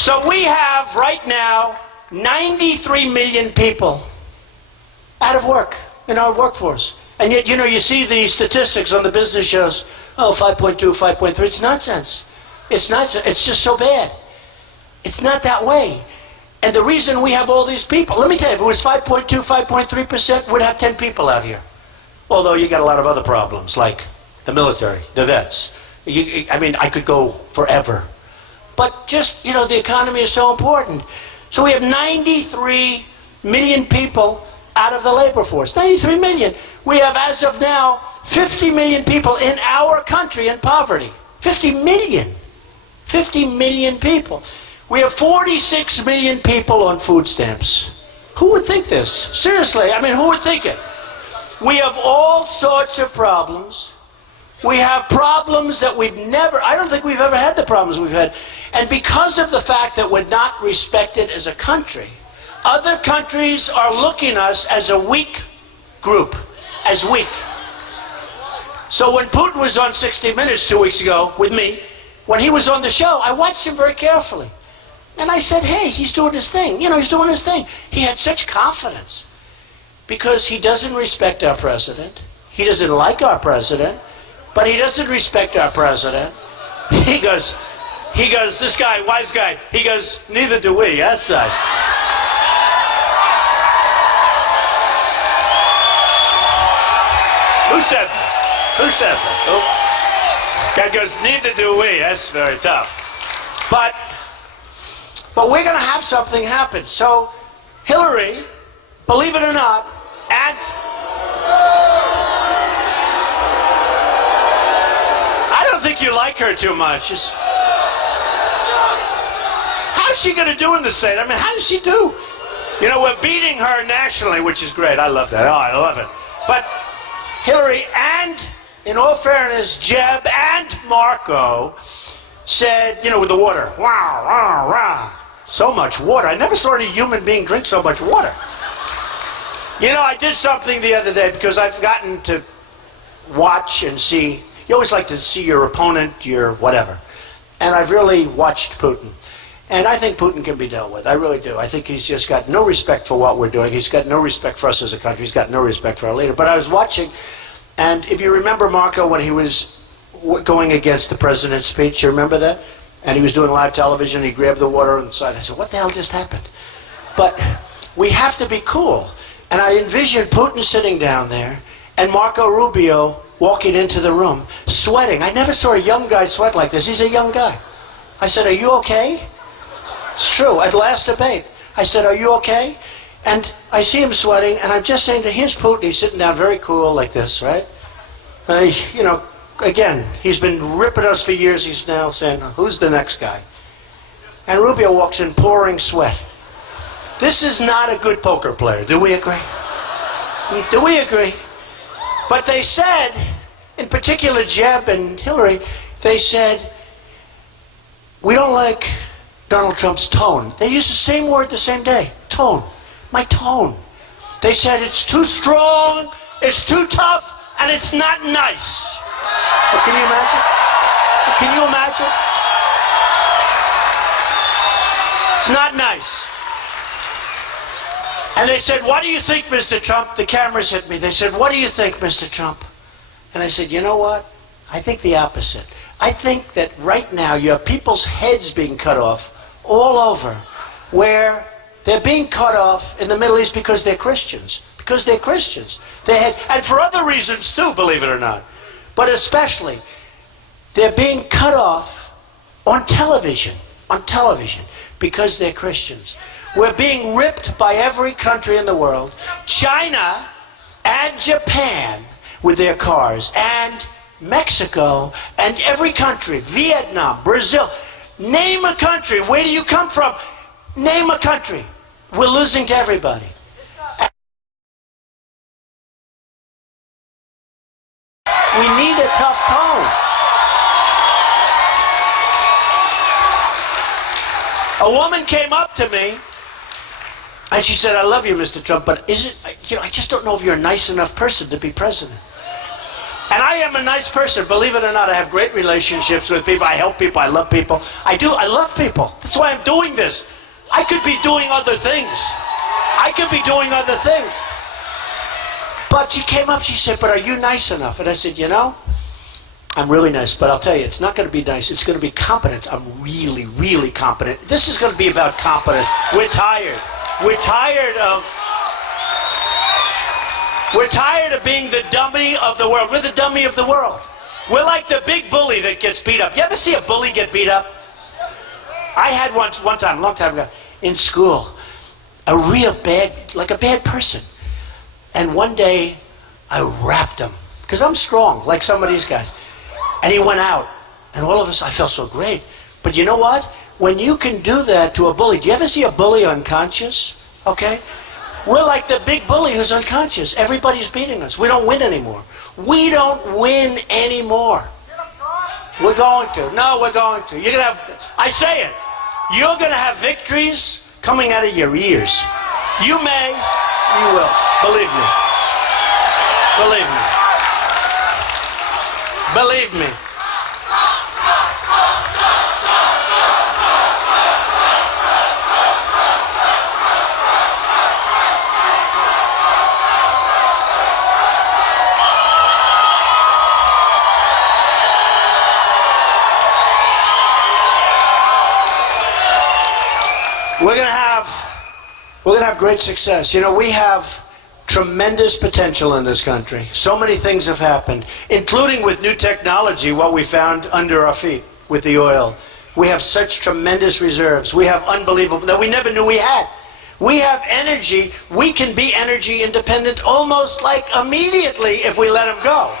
So we have right now 93 million people out of work in our workforce. And yet, you see the statistics on the business shows, 5.2, 5.3. It's nonsense. It's nonsense. It's just so bad. It's not that way. And the reason we have all these people, let me tell you, if it was 5.2, 5.3%, we'd have 10 people out here. Although you got a lot of other problems, like the military, the vets. I could go forever. But just, the economy is so important. So we have 93 million people out of the labor force. 93 million. We have, as of now, 50 million people in our country in poverty. 50 million. 50 million people. We have 46 million people on food stamps. Who would think this? Seriously, who would think it? We have all sorts of problems. We have problems that I don't think we've ever had the problems we've had. And because of the fact that we're not respected as a country, other countries are looking at us as a weak group, as weak. So when Putin was on 60 Minutes 2 weeks ago with me, when he was on the show, I watched him very carefully. And I said, hey, he's doing his thing. He's doing his thing. He had such confidence because he doesn't respect our president. He doesn't like our president, but he doesn't respect our president. He goes, this guy, wise guy, he goes, neither do we. That's nice. Who said that? Who said that? Oh. Guy goes, neither do we. That's very tough. But But we're going to have something happen. So Hillary, believe it or not, and I don't think you like her too much. How's she going to do in the state? I mean, how does she do? You know, we're beating her nationally, which is great. I love that. Oh, I love it. But Hillary and, in all fairness, Jeb and Marco said, you know, with the water, wow, wow, wow, so much water. I never saw any human being drink so much water. You know, I did something the other day because I've gotten to watch and see. You always like to see your opponent, your whatever. And I've really watched Putin. And I think Putin can be dealt with. I really do. I think he's just got no respect for what we're doing. He's got no respect for us as a country. He's got no respect for our leader. But I was watching, and if you remember Marco when he was going against the president's speech, you remember that? And he was doing live television, he grabbed the water on the side. I said, what the hell just happened? But we have to be cool. And I envisioned Putin sitting down there and Marco Rubio walking into the room, sweating. I never saw a young guy sweat like this. He's a young guy. I said, are you okay? It's true. At the last debate, I said, are you okay? And I see him sweating, and I'm just saying to here's Putin. He's sitting down very cool like this, right? And you know, again, he's been ripping us for years. He's now saying, who's the next guy? And Rubio walks in pouring sweat. This is not a good poker player. Do we agree? Do we agree? But they said, in particular Jeb and Hillary, they said, we don't like Donald Trump's tone. They used the same word the same day. Tone. My tone. They said it's too strong, it's too tough, and it's not nice. Well, can you imagine? Can you imagine? It's not nice. And they said, what do you think, Mr. Trump? The cameras hit me. They said, what do you think, Mr. Trump? And I said, you know what? I think the opposite. I think that right now you have people's heads being cut off all over, where they're being cut off in the Middle East because they're Christians. Because they're Christians. And for other reasons too, believe it or not. But especially, they're being cut off on television. On television. Because they're Christians. We're being ripped by every country in the world. China and Japan with their cars. And Mexico and every country. Vietnam, Brazil. Name a country. Where do you come from? Name a country. We're losing to everybody. We need a tough tone. A woman came up to me and she said, I love you, Mr. Trump, but I just don't know if you're a nice enough person to be president. And I am a nice person, believe it or not. I have great relationships with people. I help people. I love people. I do. I love people. That's why I'm doing this. I could be doing other things. I could be doing other things. But she came up, she said, but are you nice enough? And I said, you know, I'm really nice, but I'll tell you, it's not going to be nice. It's going to be competence. I'm really, really competent. This is going to be about competence. We're tired. We're tired of being the dummy of the world. We're the dummy of the world. We're like the big bully that gets beat up. You ever see a bully get beat up? I had one time, a long time ago, in school, a real bad, like a bad person. And one day, I rapped him. Because I'm strong, like some of these guys. And he went out. And all of us, I felt so great. But you know what? When you can do that to a bully, do you ever see a bully unconscious? Okay? We're like the big bully who's unconscious. Everybody's beating us. We don't win anymore. We don't win anymore. We're going to. No, we're going to. You're going to have, I say it, you're going to have victories coming out of your ears. You may, you will. Believe me. Believe me. Believe me. We're going to have great success. You know, we have tremendous potential in this country. So many things have happened, including with new technology, what we found under our feet with the oil. We have such tremendous reserves. We have unbelievable that we never knew we had. We have energy. We can be energy independent almost like immediately if we let them go.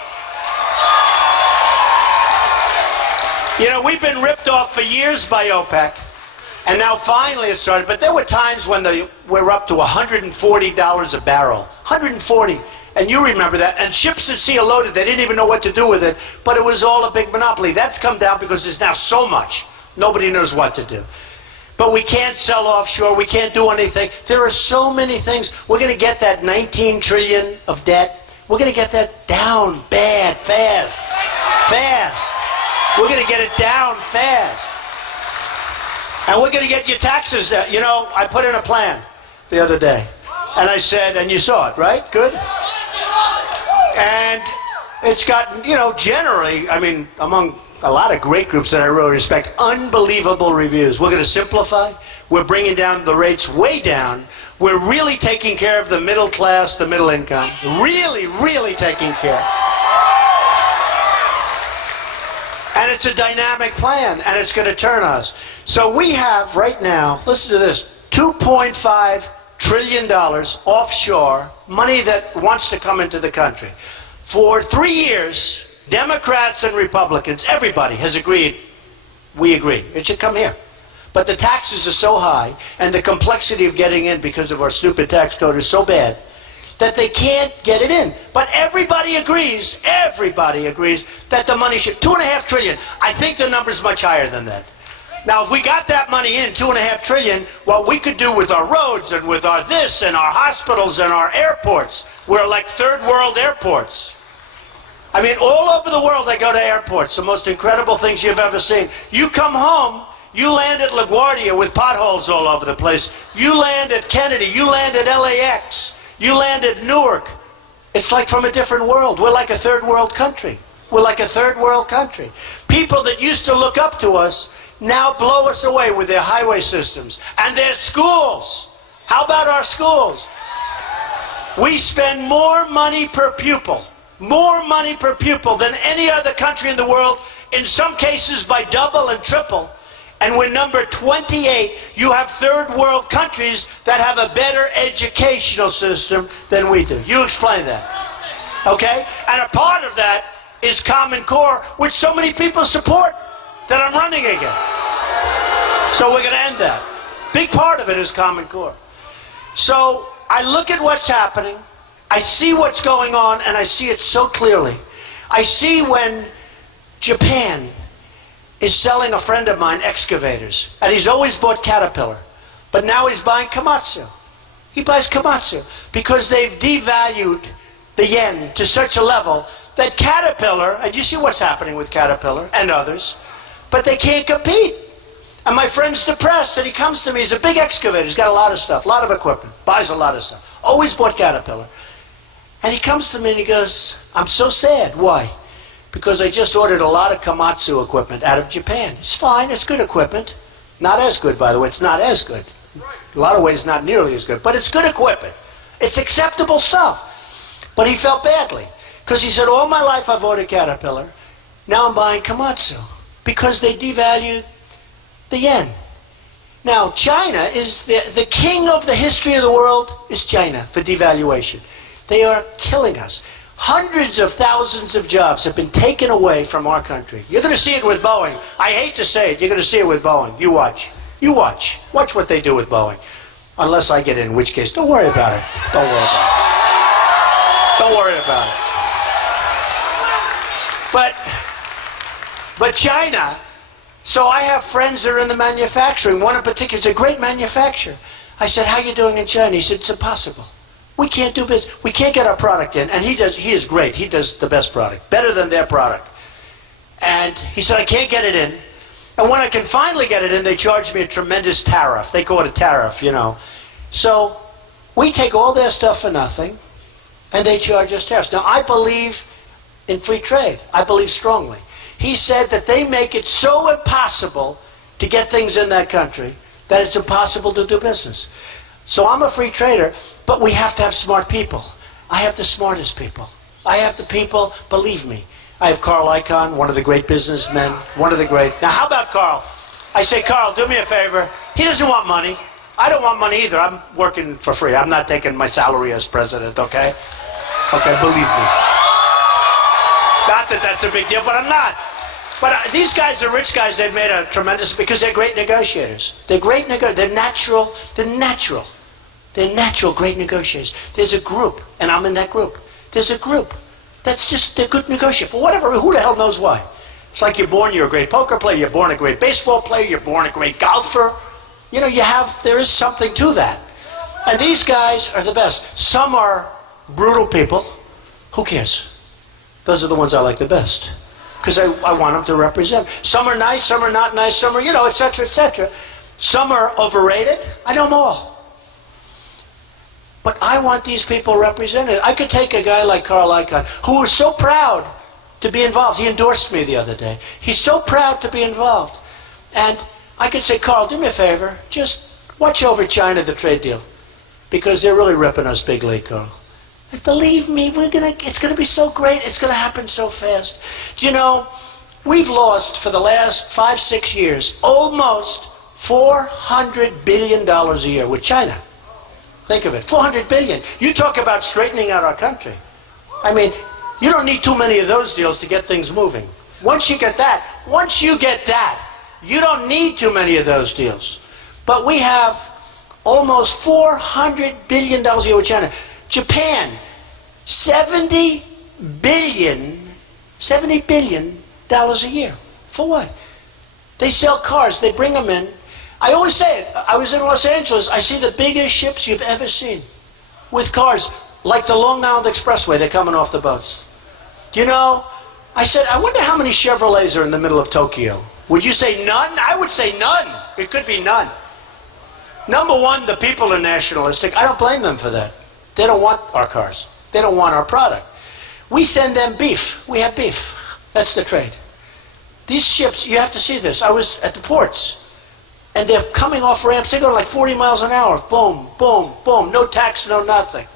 You know, we've been ripped off for years by OPEC, and now finally it started. But there were times when we're up to $140 a barrel. 140. And you remember that. And ships at sea are loaded. They didn't even know what to do with it. But it was all a big monopoly. That's come down because there's now so much. Nobody knows what to do. But we can't sell offshore. We can't do anything. There are so many things. We're going to get that $19 trillion of debt. We're going to get that down bad, fast. Fast. We're going to get it down fast. And we're going to get your taxes down. You know, I put in a plan the other day. And I said, and you saw it, right? Good? And it's gotten, you know, generally, I mean, among a lot of great groups that I really respect, unbelievable reviews. We're going to simplify. We're bringing down the rates way down. We're really taking care of the middle class, the middle income. Really, really taking care. And it's a dynamic plan, and it's going to turn us. So we have right now, listen to this, $2.5 trillion offshore, money that wants to come into the country. For 3 years, Democrats and Republicans, everybody has agreed, we agree, it should come here. But the taxes are so high, and the complexity of getting in because of our stupid tax code is so bad, that they can't get it in. But everybody agrees that the money should, $2.5 trillion. I think the number's much higher than that. Now, if we got that money in, $2.5 trillion, what we could do with our roads and with our this and our hospitals and our airports, we're like third world airports. I mean, all over the world they go to airports, the most incredible things you've ever seen. You come home, you land at LaGuardia with potholes all over the place. You land at Kennedy, you land at LAX. You land at Newark. It's like from a different world. We're like a third world country. We're like a third world country. People that used to look up to us now blow us away with their highway systems and their schools. How about our schools? We spend more money per pupil than any other country in the world, in some cases by double and triple. And we're number 28. You have third world countries that have a better educational system than we do. You explain that. Okay? And a part of that is Common Core, which so many people support that I'm running against. So we're going to end that. Big part of it is Common Core. So I look at what's happening. I see what's going on, and I see it so clearly. I see when Japan is selling a friend of mine excavators, and he's always bought Caterpillar, but now he's buying Komatsu. He buys Komatsu because they've devalued the yen to such a level that Caterpillar, and you see what's happening with Caterpillar and others, but they can't compete. And my friend's depressed, and he comes to me. He's a big excavator. He's got a lot of stuff, a lot of equipment, buys a lot of stuff, always bought Caterpillar. And he comes to me and he goes, I'm so sad. Why? Because I just ordered a lot of Komatsu equipment out of Japan. It's fine. It's good equipment. Not as good, by the way. It's not as good. A lot of ways not nearly as good. But it's good equipment. It's acceptable stuff. But he felt badly. Because he said, all my life I've ordered Caterpillar. Now I'm buying Komatsu. Because they devalued the yen. Now, China is the king of the history of the world is China for devaluation. They are killing us. Hundreds of thousands of jobs have been taken away from our country. You're going to see it with Boeing. I hate to say it, you're going to see it with Boeing. You watch. You watch. Watch what they do with Boeing. Unless I get in which case, don't worry about it. Don't worry about it. Don't worry about it. But China, so I have friends that are in the manufacturing. One in particular is a great manufacturer. I said, how are you doing in China? He said, it's impossible. We can't do business. We can't get our product in. And he is great. He does the best product. Better than their product. And he said, I can't get it in. And when I can finally get it in, they charge me a tremendous tariff. They call it a tariff, you know. So we take all their stuff for nothing, and they charge us tariffs. Now, I believe in free trade. I believe strongly. He said that they make it so impossible to get things in that country that it's impossible to do business. So I'm a free trader, but we have to have smart people. I have the smartest people. I have the people, believe me. I have Carl Icahn, one of the great businessmen, one of the great. Now, how about Carl? I say, Carl, do me a favor. He doesn't want money. I don't want money either. I'm working for free. I'm not taking my salary as president, okay? Okay, believe me. Not that that's a big deal, but I'm not. But these guys are rich guys. They've made a tremendous, because they're great negotiators. They're great they're natural great negotiators. There's a group, and I'm in that group. There's a group that's just, they're good negotiators. For whatever, who the hell knows why? It's like you're born, you're a great poker player, you're born a great baseball player, you're born a great golfer. You know, there is something to that. And these guys are the best. Some are brutal people. Who cares? Those are the ones I like the best. Because I want them to represent. Some are nice, some are not nice, some are, you know, etc., etc. Some are overrated. I know them all. But I want these people represented. I could take a guy like Carl Icahn, who was so proud to be involved. He endorsed me the other day. He's so proud to be involved. And I could say, Carl, do me a favor. Just watch over China, the trade deal. Because they're really ripping us big league, Carl. And believe me, it's going to be so great. It's going to happen so fast. Do you know, we've lost for the last 5-6 years almost $400 billion a year with China. Think of it, $400 billion. You talk about straightening out our country. I mean, you don't need too many of those deals to get things moving. Once you get that, you don't need too many of those deals. But we have almost $400 billion a year with China. Japan, $70 billion a year. For what? They sell cars. They bring them in. I always say it. I was in Los Angeles. I see the biggest ships you've ever seen with cars, like the Long Island Expressway. They're coming off the boats. You know, I said, I wonder how many Chevrolets are in the middle of Tokyo. Would you say none? I would say none. It could be none. Number one, the people are nationalistic. I don't blame them for that. They don't want our cars. They don't want our product. We send them beef. We have beef. That's the trade. These ships, you have to see this. I was at the ports, and they're coming off ramps. They're going like 40 miles an hour. Boom, boom, boom. No tax, no nothing.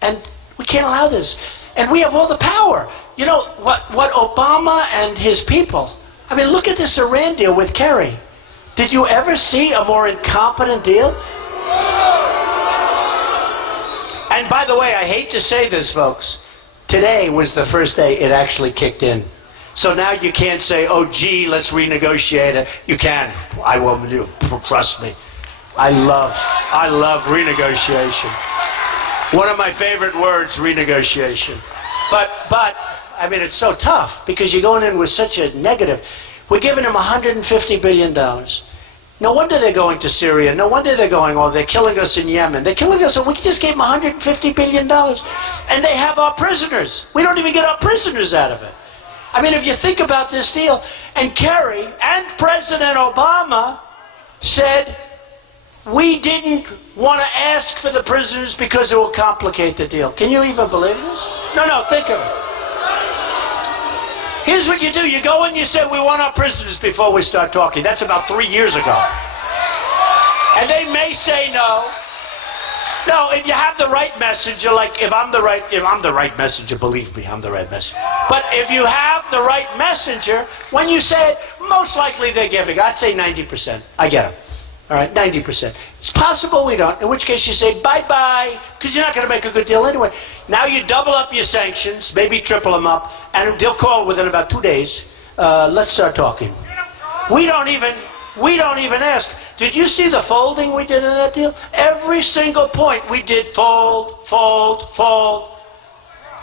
And we can't allow this. And we have all the power. You know, what Obama and his people, I mean, look at this Iran deal with Kerry. Did you ever see a more incompetent deal? And by the way, I hate to say this, folks. Today was the first day it actually kicked in. So now you can't say, oh, gee, let's renegotiate it. You can. I will do. Trust me. I love renegotiation. One of my favorite words, renegotiation. But, I mean, it's so tough because you're going in with such a negative. We're giving them $150 billion. No wonder they're going to Syria. No wonder they're going, oh, they're killing us in Yemen. They're killing us, and we just gave them $150 billion. And they have our prisoners. We don't even get our prisoners out of it. I mean, if you think about this deal, and Kerry and President Obama said, we didn't want to ask for the prisoners because it will complicate the deal. Can you even believe this? No, think of it. Here's what you do. You go in, you say, we want our prisoners before we start talking. That's about 3 years ago. And they may say no. No, if you have the right messenger, like if I'm the right messenger, believe me, I'm the right messenger. But if you have the right messenger, when you say it, most likely they're giving. I'd say 90%. I get them. All right, 90%. It's possible we don't, in which case you say bye-bye, because you're not going to make a good deal anyway. Now you double up your sanctions, maybe triple them up, and they'll call within about 2 days. Let's start talking. We don't even ask. Did you see the folding we did in that deal? Every single point we did fold, fold, fold.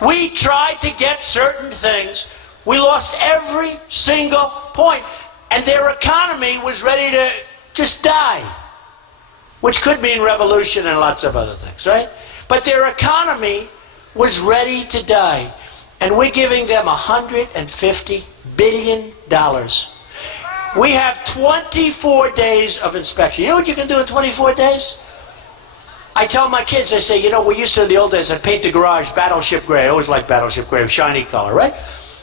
We tried to get certain things. We lost every single point. And their economy was ready to just die, which could mean revolution and lots of other things, right? But their economy was ready to die. And we're giving them $150 billion. We have 24 days of inspection. You know what you can do in 24 days? I tell my kids, I say, you know, we used to in the old days, I'd paint the garage battleship gray. I always liked battleship gray, shiny color, right?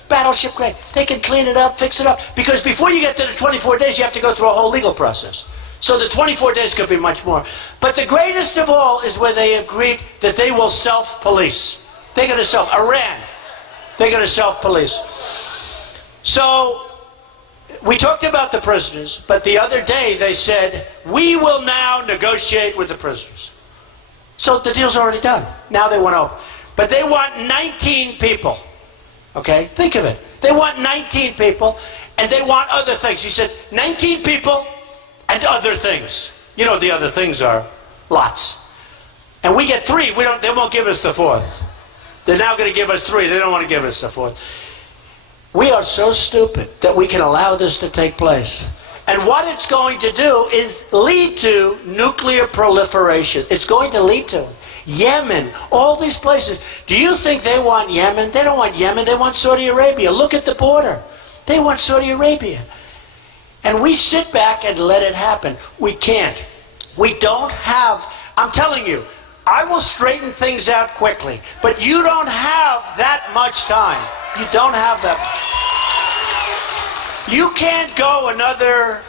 Battleship gray. They can clean it up, fix it up. Because before you get to the 24 days, you have to go through a whole legal process. So the 24 days could be much more. But the greatest of all is where they agreed that they will self-police. They're going to Iran. They're going to self-police. So we talked about the prisoners, but the other day they said, we will now negotiate with the prisoners. So the deal's already done. Now they want to open. But they want 19 people. Okay? Think of it. They want 19 people, and they want other things. He said, 19 people and other things. You know what the other things are. Lots. And we get 3. They won't give us the 4th. They're now going to give us 3. They don't want to give us the 4th. We are so stupid that we can allow this to take place. And what it's going to do is lead to nuclear proliferation. It's going to lead to it. Yemen, all these places. Do you think they want Yemen? They don't want Yemen. They want Saudi Arabia. Look at the border. They want Saudi Arabia. And we sit back and let it happen. We can't. We don't have, I'm telling you, I will straighten things out quickly. But you don't have that much time. You don't have that. You can't go another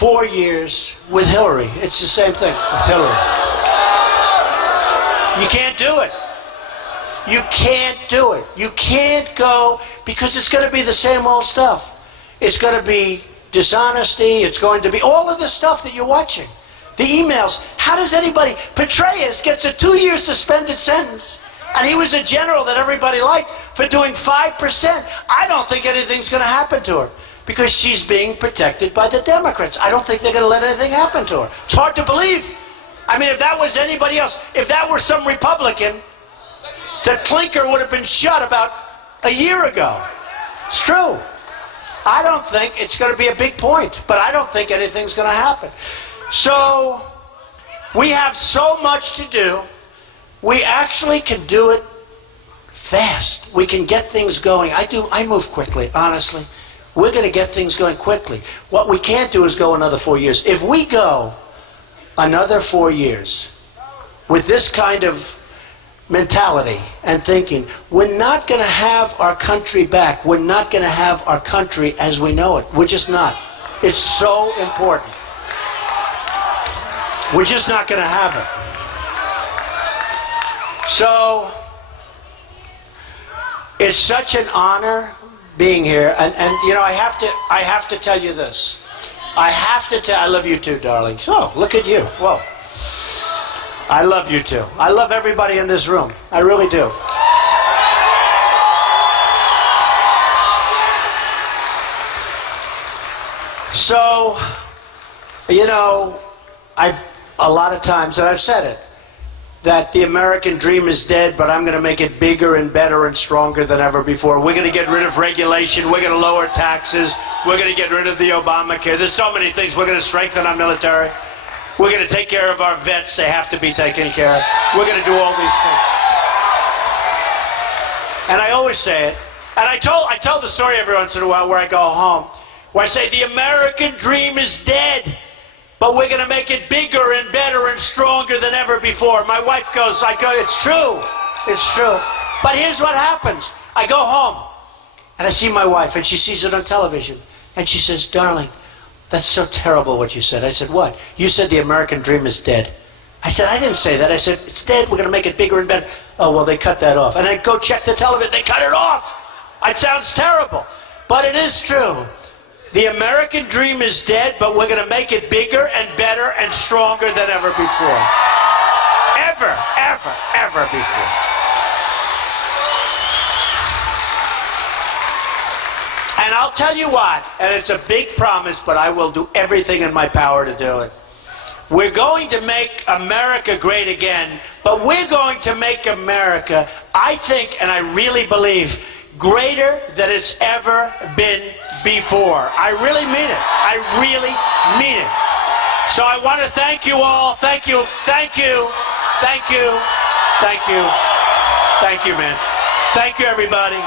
4 years with Hillary. It's the same thing with Hillary. You can't do it. You can't do it. You can't go, because it's going to be the same old stuff. It's going to be dishonesty. It's going to be all of the stuff that you're watching. The emails. How does anybody... Petraeus gets a 2-year suspended sentence. And he was a general that everybody liked for doing 5%. I don't think anything's going to happen to her because she's being protected by the Democrats. I don't think they're going to let anything happen to her. It's hard to believe. I mean, if that was anybody else, if that were some Republican, the clinker would have been shut about a year ago. It's true. I don't think it's going to be a big point, but I don't think anything's going to happen. So, we have so much to do. We actually can do it fast. We can get things going. I move quickly, honestly. We're going to get things going quickly. What we can't do is go another 4 years. If we go another 4 years with this kind of mentality and thinking, we're not going to have our country back. We're not going to have our country as we know it. We're just not. It's so important. We're just not going to have it. So, it's such an honor being here, and you know, I have to tell you this. I love you too, darling. Oh, look at you. Whoa. I love you too. I love everybody in this room. I really do. So, you know, a lot of times, and I've said it, that the American dream is dead, but I'm going to make it bigger and better and stronger than ever before. We're going to get rid of regulation. We're going to lower taxes. We're going to get rid of the Obamacare. There's so many things. We're going to strengthen our military. We're going to take care of our vets. They have to be taken care of. We're going to do all these things. And I always say it. And I tell the story every once in a while where I go home, where I say the American dream is dead, but we're going to make it bigger and better and stronger than ever before. My wife goes, it's true. It's true. But here's what happens. I go home, and I see my wife, and she sees it on television. And she says, darling, that's so terrible what you said. I said, what? You said the American dream is dead. I said, I didn't say that. I said, it's dead. We're going to make it bigger and better. Oh, well, they cut that off. And I go check the television. They cut it off. It sounds terrible. But it is true. The American dream is dead, but we're going to make it bigger and better and stronger than ever before. Ever, ever, ever before. And I'll tell you what, and it's a big promise, but I will do everything in my power to do it. We're going to make America great again, but we're going to make America, I think, and I really believe, greater than it's ever been before. I really mean it. I really mean it. So I want to thank you all. Thank you. Thank you. Thank you. Thank you. Thank you, man. Thank you, everybody.